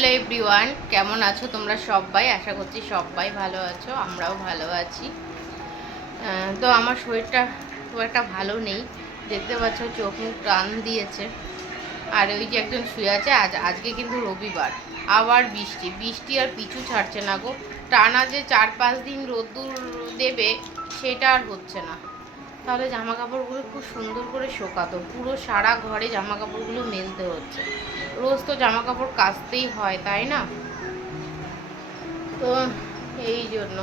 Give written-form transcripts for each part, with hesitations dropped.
Hello everyone, কেমন আছো তোমরা সবাই? আশা করছি সবাই ভালো আছো, আমরাও ভালো আছি। তো আমার শরীরটা খুব একটা ভালো নেই, দেখতে পাচ্ছ চোখ মুখ টান দিয়েছে। আর ওই যে একজন শুয়ে আছে। আজকে কিন্তু রবিবার, আবার বৃষ্টি বৃষ্টি আর পিছু ছাড়ছে না গো। টানা যে 4-5 দিন রোদ্দুর দেবে সেটা আর হচ্ছে না। তাহলে জামা কাপড়গুলো খুব সুন্দর করে শোকাতো, পুরো সারা ঘরে জামা কাপড়গুলো মেলতে হচ্ছে। রোজ তো জামা কাপড় কাচতেই হয়, তাই না? তো এই জন্য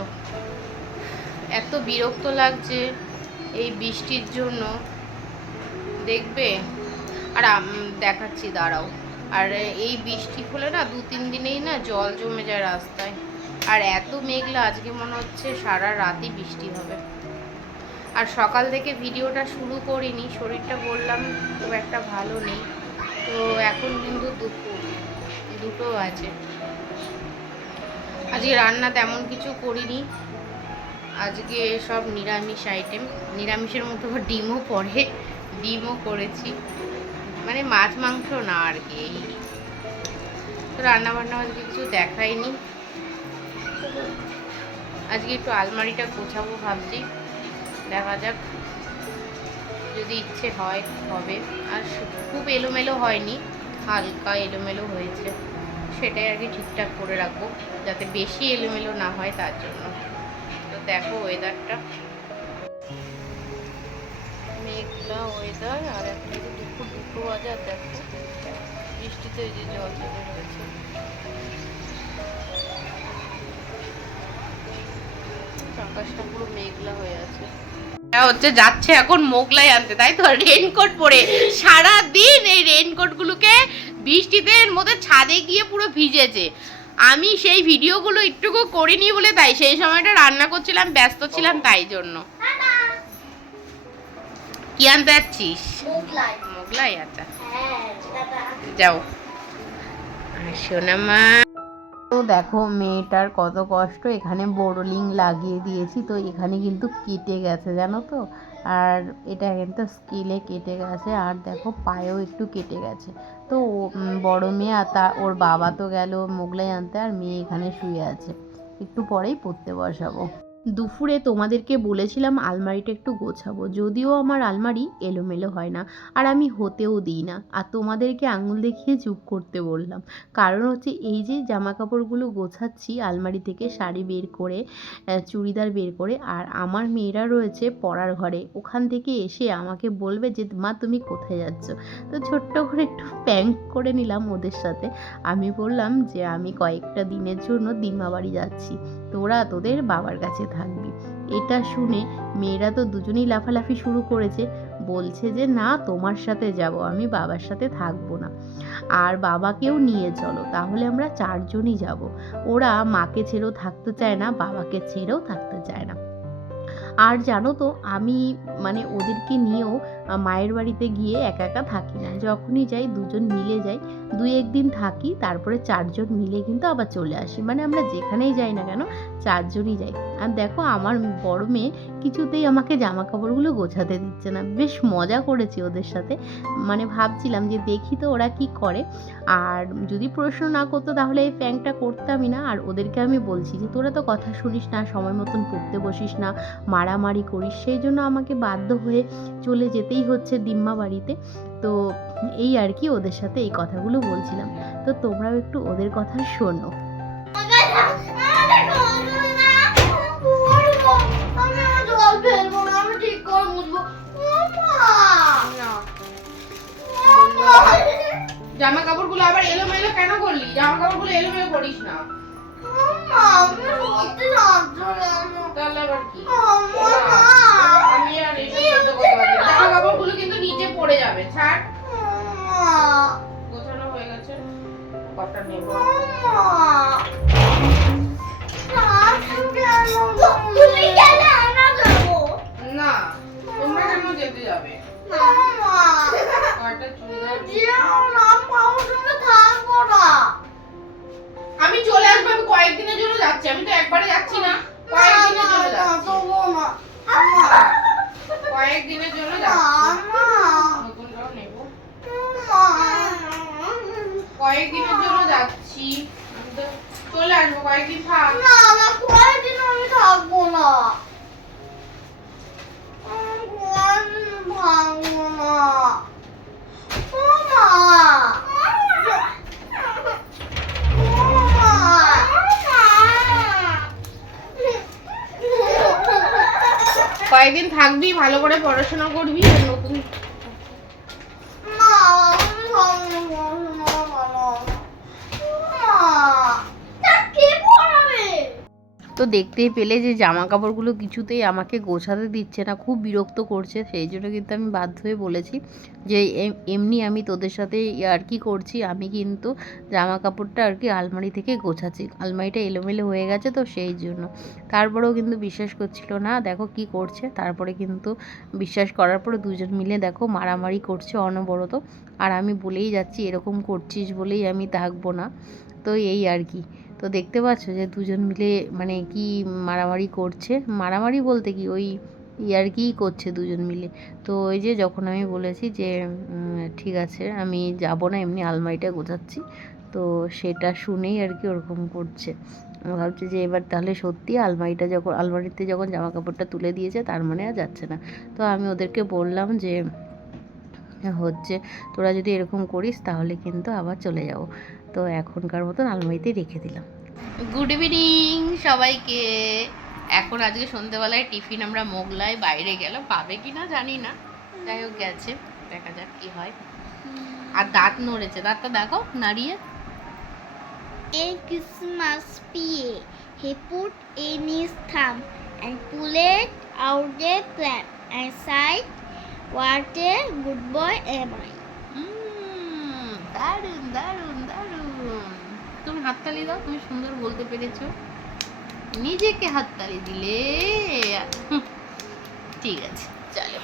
এত বিরক্ত লাগছে এই বৃষ্টির জন্য, দেখবে। আর দেখাচ্ছি, দাঁড়াও। আর এই বৃষ্টি হলে না 2-3 দিনেই না জল জমে যায় রাস্তায়। আর এত মেঘলা, আজকে মনে হচ্ছে সারা রাতই বৃষ্টি হবে। আর সকাল থেকে ভিডিওটা শুরু করিনি, শরীরটা বললাম খুব একটা ভালো নেই। তো এখন কিন্তু দুটো আছে। আজকে রান্না তেমন কিছু করিনি, আজকে সব নিরামিষ আইটেম। নিরামিষের মতো ডিমও পড়ে, ডিমও করেছি, মানে মাছ মাংস না আর কি। তো রান্নাবান্না আজকে কিছু দেখাইনি। আজকে একটু আলমারিটা গোছাবো ভাবছি, দেখা যাক, যদি ইচ্ছে হয় হবে। আর খুব এলোমেলো হয়নি, হালকা এলোমেলো হয়েছে, সেটাই আর কি ঠিকঠাক করে রাখবো, যাতে বেশি এলোমেলো না হয় তার জন্য। তো দেখো ওয়েদারটা, মেঘলা ওয়েদার। আর এখন দুপুর 2 বাজে, আর দেখো বৃষ্টিতে এই যে জল জমে রয়েছে। আকাশটা পুরো মেঘলা হয়ে আছে। হচ্ছে যাচ্ছে এখন মোগলাই আনতে, তাই তো? রেনকোট পরে সারা দিন এই রেনকোটগুলোকে বৃষ্টিতে মধ্যে ছাদে গিয়ে পুরো ভিজেছে। আমি সেই ভিডিওগুলো একটুকু করিনি বলে, তাই সেই সময়টা রান্না করছিলাম, ব্যস্ত ছিলাম, তাই জন্য। কি আনতে যাচ্ছিস? মোগলাই। আচ্ছা যাও সোনামা। তো দেখো মেয়েটার কত কষ্ট, এখানে বোরোলিং লাগিয়ে দিয়েছি, তো এখানে কিন্তু কেটে গেছে জানো তো। আর এটা কিন্তু স্কিলে কেটে গেছে, আর দেখো পায়েও একটু কেটে গেছে। তো বড় মেয়ে আর ওর বাবা তো গেল মোগলাই আনতে, আর মেয়ে এখানে শুয়ে আছে, একটু পরেই পড়তে বসাবো। দুপুরে তোমাদেরকে বলেছিলাম আলমারিটা একটু গোছাবো, যদিও আমার আলমারি এলোমেলো হয় না, আর আমি হতেও দিই না, আর তোমাদেরকে আঙুল দেখিয়ে চুপ করতে বললাম। কারণ হচ্ছে এই যে জামা কাপড়গুলো গোছাচ্ছি আলমারি থেকে, শাড়ি বের করে, চুড়িদার বের করে, আর আমার মেয়েরা রয়েছে পড়ার ঘরে, ওখান থেকে এসে আমাকে বলবে যে মা তুমি কোথায় যাচ্ছ। তো ছোট্ট করে একটু প্র্যাঙ্ক করে নিলাম ওদের সাথে। আমি বললাম যে আমি কয়েকটা দিনের জন্য দিমা বাড়ি যাচ্ছি, তোরা তোদের বাবার কাছে থাকবি। এটা শুনে মেয়েরা তো দুজনেই লাফালাফি শুরু করেছে, বলছে যে না তোমার সাথে যাব, আমি বাবার সাথে থাকবো না, আর বাবাকেও নিয়ে চলো, তাহলে আমরা 4 জনই যাব। ওরা মাকে ছেড়েও থাকতে চায় না, বাবাকে ছেড়েও থাকতে চায় না। আর জানো তো আমি মানে ওদেরকে নিয়েও মায়ের বাড়িতে গিয়ে একা একা থাকি না, যখনই যাই দুজন মিলে যাই, 2-1 দিন থাকি, তারপরে 4 জন মিলে কিন্তু আবার চলে আসি। মানে আমরা যেখানেই যাই না কেন 4 জনই যাই। আর দেখো আমার বড় মেয়ে কিছুতেই আমাকে জামা কাপড়গুলো গোছাতে দিচ্ছে না, বেশ মজা করেছি ওদের সাথে। মানে ভাবছিলাম যে দেখি তো ওরা কি করে, আর যদি প্রশ্ন না করতো তাহলে এই প্র্যাঙ্কটা করতামই না। আর ওদেরকে আমি বলছি যে তোরা তো কথা শুনিস না, সময় মতন পড়তে বসিস না, মারামারি করিস, সেই জন্য আমাকে বাধ্য হয়ে চলে যেতেই হচ্ছে দিম্মা বাড়িতে। তো এই আর কি, ওদের সাথে এই কথাগুলো বলছিলাম। তো তোমরাও একটু ওদের কথা শোনো। জামা কাপড়গুলো আবার এলোমেলো কেন করলি? জামা কাপড়গুলো এলোমেলো করিস না। তাহলে আবার কি? আমি আর এইসব করতে পারবো না। জামা কাপড়গুলো কিন্তু নিচে পড়ে যাবে, ছাড়। গোছানো হয়ে গেছে, কটা নেব। না তোমরা কেন যেতে যাবে? আমি চলে আসবো, আমি কয়েকদিনের জন্য যাচ্ছি, আমি তো একবারে যাচ্ছি না, কয়েকদিনের জন্য যাচ্ছি, কয়েকদিনের জন্য যাচ্ছি। নতুন জামা নেব, কয়েকদিনের জন্য যাচ্ছি। কি আমি তো চলে আসবো কয়েকদিন থাক। না না কয়েকদিন আমি থাকবো না, ভাঙবো না ও মা। কয়েকদিন থাকবি, ভালো করে পড়াশোনা করবি, নতুন না আমি ভাঙবো না, ভালো মা তা কে পড়াবে? তো দেখতেই পেলে যে জামা কাপড়গুলো কিছুতেই আমাকে গোছাতে দিচ্ছে না, খুব বিরক্ত করছে। সেই জন্য কিন্তু আমি বাধ্য হয়ে বলেছি যে এমনি আমি তোদের সাথে আর কি করছি, আমি কিন্তু জামা কাপড়টা আর কি আলমারি থেকে গোছাচ্ছি, আলমারিটা এলোমেলো হয়ে গেছে তো সেই জন্য। তারপরেও কিন্তু বিশ্বাস করছিল না, দেখো কি করছে। তারপরে কিন্তু বিশ্বাস করার পরে দুজন মিলে দেখো মারামারি করছে অনবরত। আর আমি বলেই যাচ্ছি এরকম করছিস বলেই আমি থাকবো না। তো এই আর কি। তো দেখতে পাচ্ছ যে দুজন মিলে মানে কি মারামারি করছে, মারামারি বলতে কি ওই ইয়ার্কিই করছে দুজন মিলে। তো ওই যে যখন আমি বলেছি যে ঠিক আছে আমি যাব না, এমনি আলমারিটা গোছাচ্ছি, তো সেটা শুনেই আর কি ওরকম করছে। ভাবছে যে এবার তাহলে সত্যি আলমারিতে যখন জামা কাপড়টা তুলে দিয়েছে তার মানে আর যাচ্ছে না। তো আমি ওদেরকে বললাম যে হচ্ছে তোরা যদি এরকম করিস তাহলে কিন্তু আবার চলে যাব। তো এখনকার মতন আলমারিতে রেখে দিলাম। গুড ইভিনিং সবাইকে। এখন আজকে সন্ধ্যেবেলায় টিফিন আমরা মোগলাই, বাইরে গেল, পাবে কি না জানি না, যাই হোক গেছে, দেখা যাক কি হয়। আর দাঁত নড়েছে, দাঁতটা দেখো নাড়িয়ে। A Christmas pea, he put in his thumb and pulled out the plan and said, "What a good boy am I." দারুণ দারুণ দারুণ। তুমি হাততালি দাও, তুমি সুন্দর বলতে পেরেছো, নিজেকে হাততালি দিলে। ঠিক আছে চলো।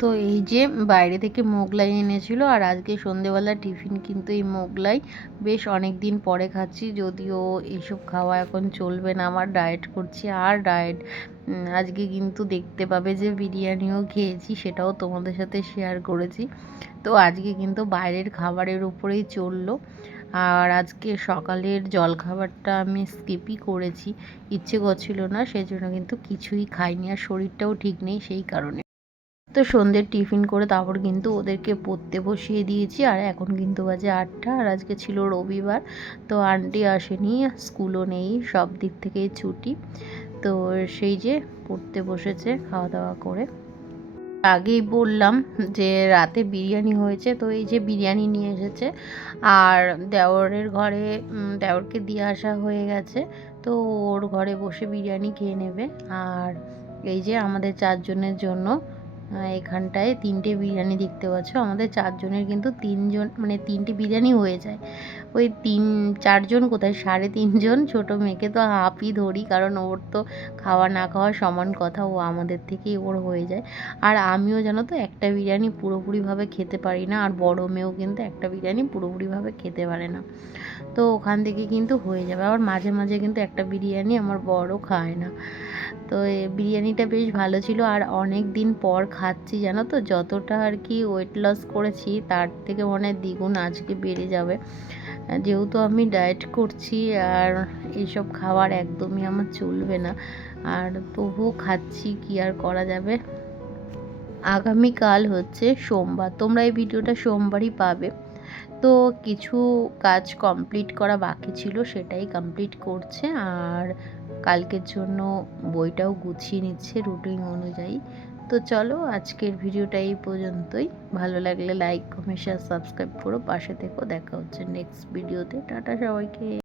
তো এই যে বাইরে থেকে মোগলাই এনেছিল, আর আজকে সন্ধেবেলা টিফিন কিন্তু এই মোগলাই। বেশ অনেক দিন পরে খাচ্ছি, যদিও এইসব খাওয়া এখন চলবে না, আমার ডায়েট করছি। আর ডায়েট আজকে কিন্তু দেখতে পাবে যে বিরিয়ানিও খেয়েছি, সেটাও তোমাদের সাথে শেয়ার করেছি। তো আজকে কিন্তু বাইরের খাবারের উপরেই চললো। আর আজকে সকালের জলখাবারটা আমি স্কিপই করেছি, ইচ্ছে করছিল না, সেজন্য কিন্তু কিছুই খাইনি, আর শরীরটাও ঠিক নেই সেই কারণে। তো সন্ধ্যের টিফিন করে তারপর কিন্তু ওদেরকে পড়তে বসিয়ে দিয়েছি। আর এখন কিন্তু বাজে 8টা, আর আজকে ছিল রবিবার, তো আন্টি আসেনি, স্কুলও নেই, সব দিক থেকেই ছুটি। তো সেই যে পড়তে বসেছে খাওয়া দাওয়া করে। আগেই বললাম যে রাতে বিরিয়ানি হয়েছে, তো এই যে বিরিয়ানি নিয়ে এসেছে, আর দেওরের ঘরে দেওরকে দিয়ে আসা হয়ে গেছে, তো ওর ঘরে বসে বিরিয়ানি খেয়ে নেবে। আর এই যে আমাদের 4 জনের জন্য এখানটায় 3টে বিরিয়ানি দেখতে পাচ্ছ। আমাদের 4 জনের কিন্তু 3 জন মানে 3টে বিরিয়ানি হয়ে যায়। ওই 4 জন কোথায়, 3.5 জন। ছোটো মেয়েকে তো হাফই ধরি, কারণ ওর তো খাওয়া না খাওয়া সমান কথা, ও আমাদের থেকেই ওর হয়ে যায়। আর আমিও জানো তো একটা বিরিয়ানি পুরোপুরিভাবে খেতে পারি না, আর বড় মেয়েও কিন্তু একটা বিরিয়ানি পুরোপুরিভাবে খেতে পারে না। তো ওখান থেকে কিন্তু হয়ে যাবে। আবার মাঝে মাঝে কিন্তু একটা বিরিয়ানি আমার বড় খায় না। তো এই বিরিয়ানিটা বেশ ভালো ছিল, আর অনেক দিন পর খাচ্ছি জানো তো। যতটা আর কি ওয়েট লস করেছি তার থেকে মনে হয় দ্বিগুণ আজকে বেড়ে যাবে, যেহেতু আমি ডায়েট করছি, আর এইসব খাবার একদমই আমার চলবে না। আর তবুও খাচ্ছি, কি আর করা যাবে। আগামীকাল হচ্ছে সোমবার, তোমরা এই ভিডিওটা সোমবারই পাবে। তো কিছু কাজ কমপ্লিট করা বাকি ছিল, সেটাই কমপ্লিট করছে। আর কালকের জন্য বইটাও গুছিয়ে নিচ্ছে রুটিন অনুযায়ী। তো চলো আজকের ভিডিওটা এই পর্যন্তই। ভালো লাগলে লাইক কমেন্ট শেয়ার সাবস্ক্রাইব করো, পাশে থেকো। দেখা হচ্ছে নেক্সট ভিডিওতে। টাটা সবাইকে।